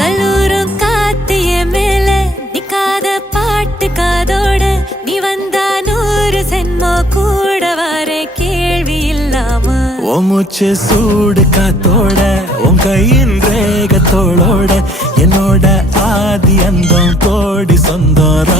கல்லூரும் காத்திய மேல நிக்காத பாட்டு காதோட நீ வந்தா 100 சென்மோ கூட வர கேள்வி இல்லாம உன் மூச்சு சூடு காத்தோட உன் கையின் ரேகத்தோளோட என்னோட ஆதி அந்தம் கோடி சொந்தம்